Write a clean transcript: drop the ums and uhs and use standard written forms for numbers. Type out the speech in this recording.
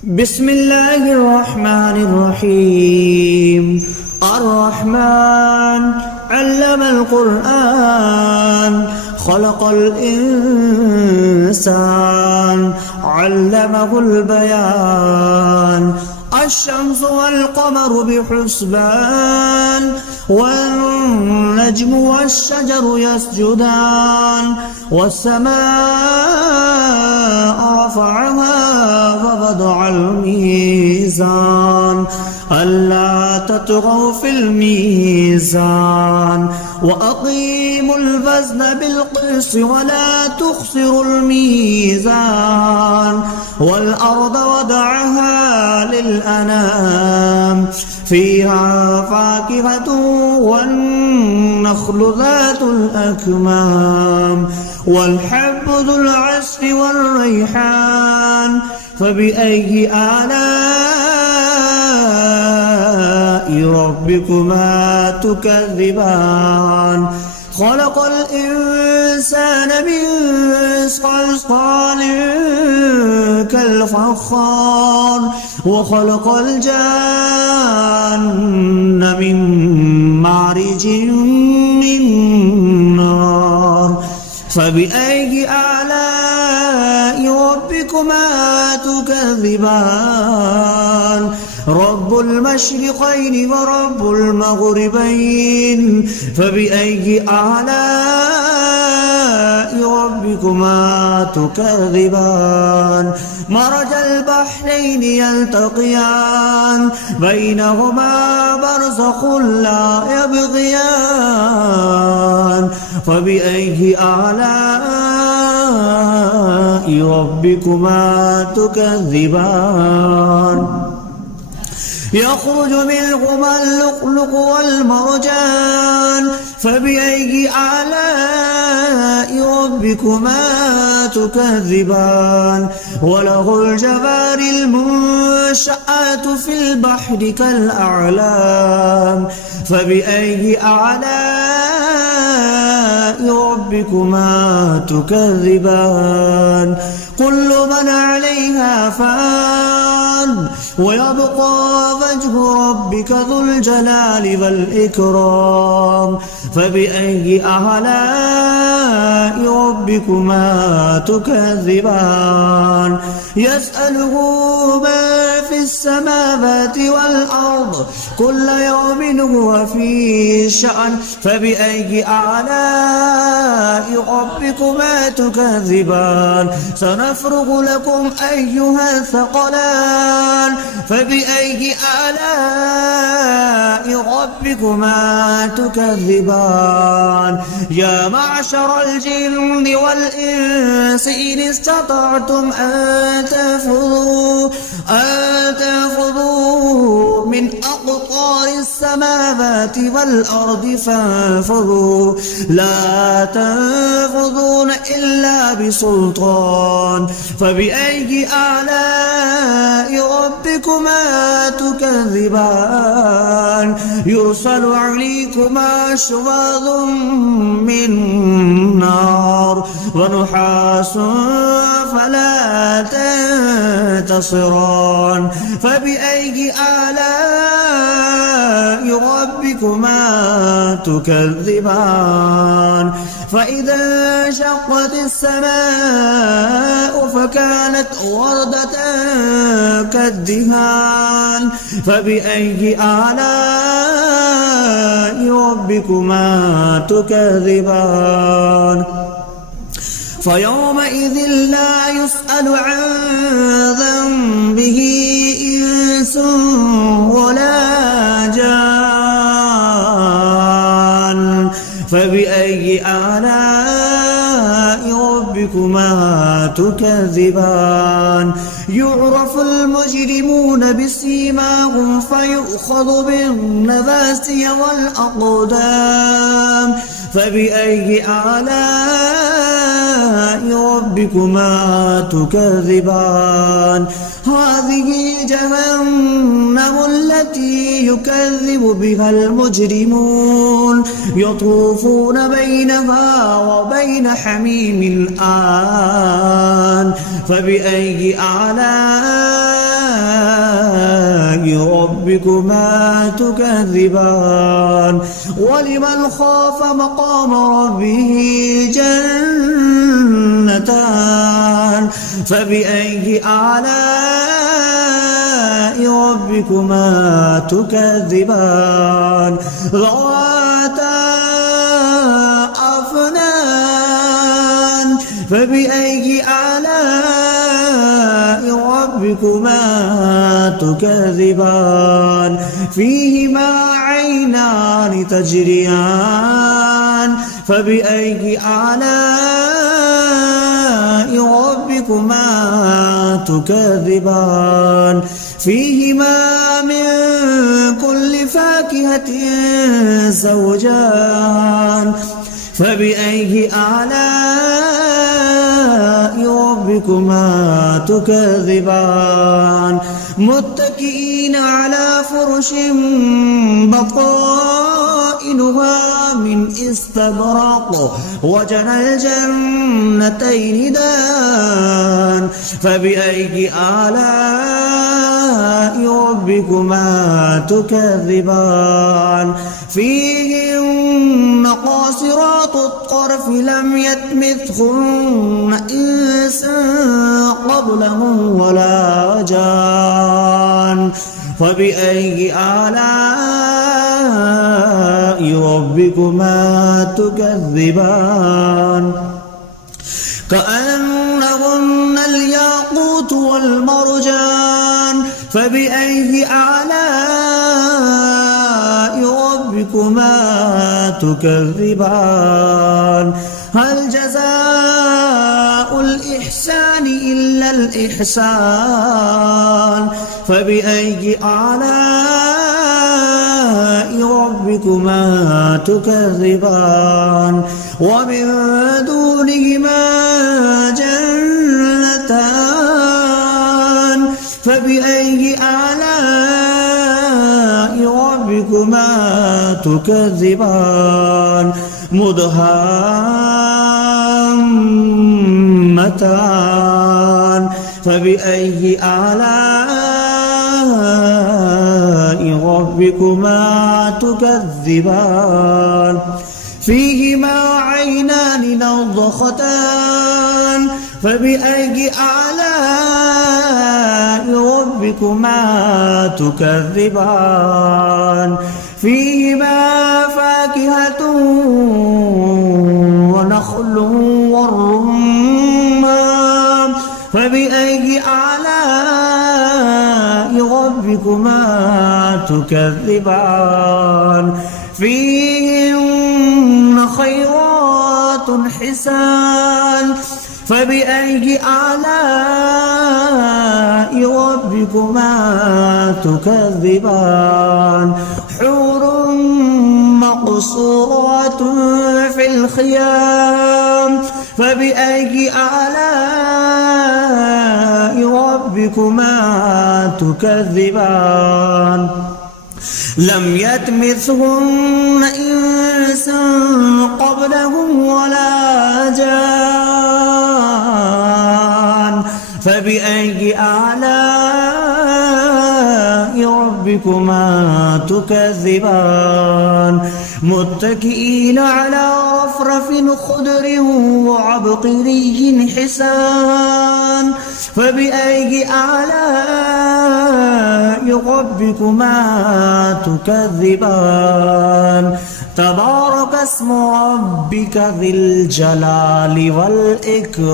بسم الله الرحمن الرحيم. الرحمن علم القرآن خلق الإنسان علمه البيان. الشمس والقمر بحسبان والنجم والشجر يسجدان والسماء رفعها ووضع الميزان ألا تطغوا في الميزان وأقيموا الوزن بالقسط ولا تخسروا الميزان والأرض وضعها للأنام فيها فاكهة والنخل ذات الأكمام والحب ذو العصف والريحان فبأي آلاء ربكما تكذبان. خلق الإنسان من صلصال كالفخار وخلق الجان من مارج من نار فبأي آلاء ربكما تكذبان. رب المشرقين ورب المغربين فبأي آلاء ربكما تكذبان. مرج البحرين يلتقيان بينهما برزخ لا يبغيان فبأي آلاء ربكما تكذبان. يخرج منهما اللؤلؤ والمرجان فبأي آلاء ربكما تكذبان. وله الجوار المنشآت في البحر كالأعلام فبأي آلاء ربكما تكذبان. كل من عليها فان ويبقى وجه ربك ذو الجلال والإكرام فبأي آلاء ربكما تكذبان. يسأله ما في السماوات والأرض كل يوم هو في شأن فبأي آلاء ربكما تكذبان. سنفرغ لكم أيها الثقلان فبأي آلاء ربكما تكذبان. يا معشر الجن والإنس إن استطعتم أن تنفذوا من أقطار السماوات والأرض فانفذوا لا تنفذون إلا بسلطان فبأي آلاء ربكما تكذبان. يرسل عليكما شواظ من نار ونحاس فلا تنتصران فبأي آلاء ربكما تكذبان. فإذا انشقت السماء فكانت وردة كالدهان فبأي آلاء ربكما تكذبان. فيومئذ لا يسأل عن ذنبه إنس ولا جان فبأي آلاء ربكما تكذبان. يعرف المجرمون بسيماهم فيؤخذ بالنواسي والأقدام فبأي آلاء ربكما تكذبان. هذه جهنم التي يكذب بها المجرمون يطوفون بينها وبين حميم آن فبأي آلاء ربكما تكذبان ولمن خاف مقام ربه جنتان فبأي آلاء ربكما تكذبان ذواتا أفنان فبأي آلاء ربكما تكذبان فيهما عينان تجريان فبأي آلاء ربكما تكذبان فيهما من كل فاكهة زوجان فبأي آلاء ربكما تكذبان متكئين على فرش بطائنها من استبرق وجنى الجنتين دان فبأي آلاء ربكما تكذبان فيهن قاصرات الطرف لم يطمثهن إنس قبلهم ولا جان فبأي آلاء ربكما تكذبان كأنهن الياقوت والمرجان فبأي آلاء ربكما تكذبان هل جزاء الإحسان إلا الإحسان فبأي آلاء ربكما تكذبان ومن دونهما جنتان فبأي آلاء ربكما تكذبان مدهامتان فبأي آلاء ربكما تكذبان فيهما عينان نضختان فبأي آلاء ربكما تكذبان فيهما فاكهة ونخل والرمان فبأي آلاء ربكما تكذبان فيهن خيرات حسان فبأي آلاء ربكما تكذبان حور مقصورات في الخيام فبأي آلاء ربكما تكذبان لم يطمثهن إنس قبلهم ولا جان فبأي آلاء ربكما تكذبان متكئين على رفرف خضر وعبقري حسان فبأي آلاء ربكما تكذبان تبارك اسم ربك ذي الجلال والإكرام.